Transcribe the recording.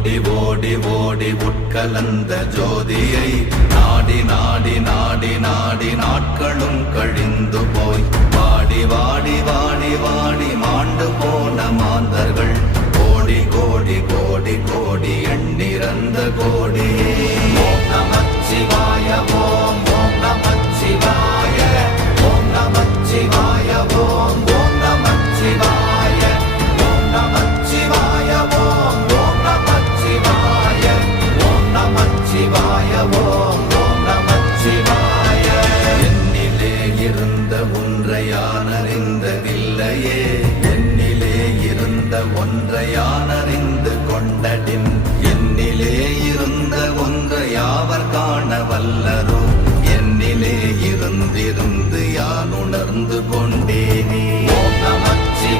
ஓடி ஓடி ஓடி உட்கலந்த ஜோதியை நாடி நாடி நாடி நாடி நாட்களும் கழிந்து போய் வாடி வாடி வாடி வாடி மாண்டு போன மாந்தர்கள் கோடி கோடி கோடி கோடி எண்ணிறந்த கோடி. ஓம் நமச்சிவாய ஓம் ஓம் நமச்சிவாய ஓம் நமச்சிவாய ஓம் ஓம் நமச்சிவாய ஓம் நமச்சிவாய ஓம் ஓம் நமச்சிவாய ஓம் நமச்சிவாய ஓம் ஓம் நமச்சிவாய. என்னிலே இருந்த ஒன்றை யான் அறிந்ததில்லையே, என்னிலே இருந்த ஒன்றை யான்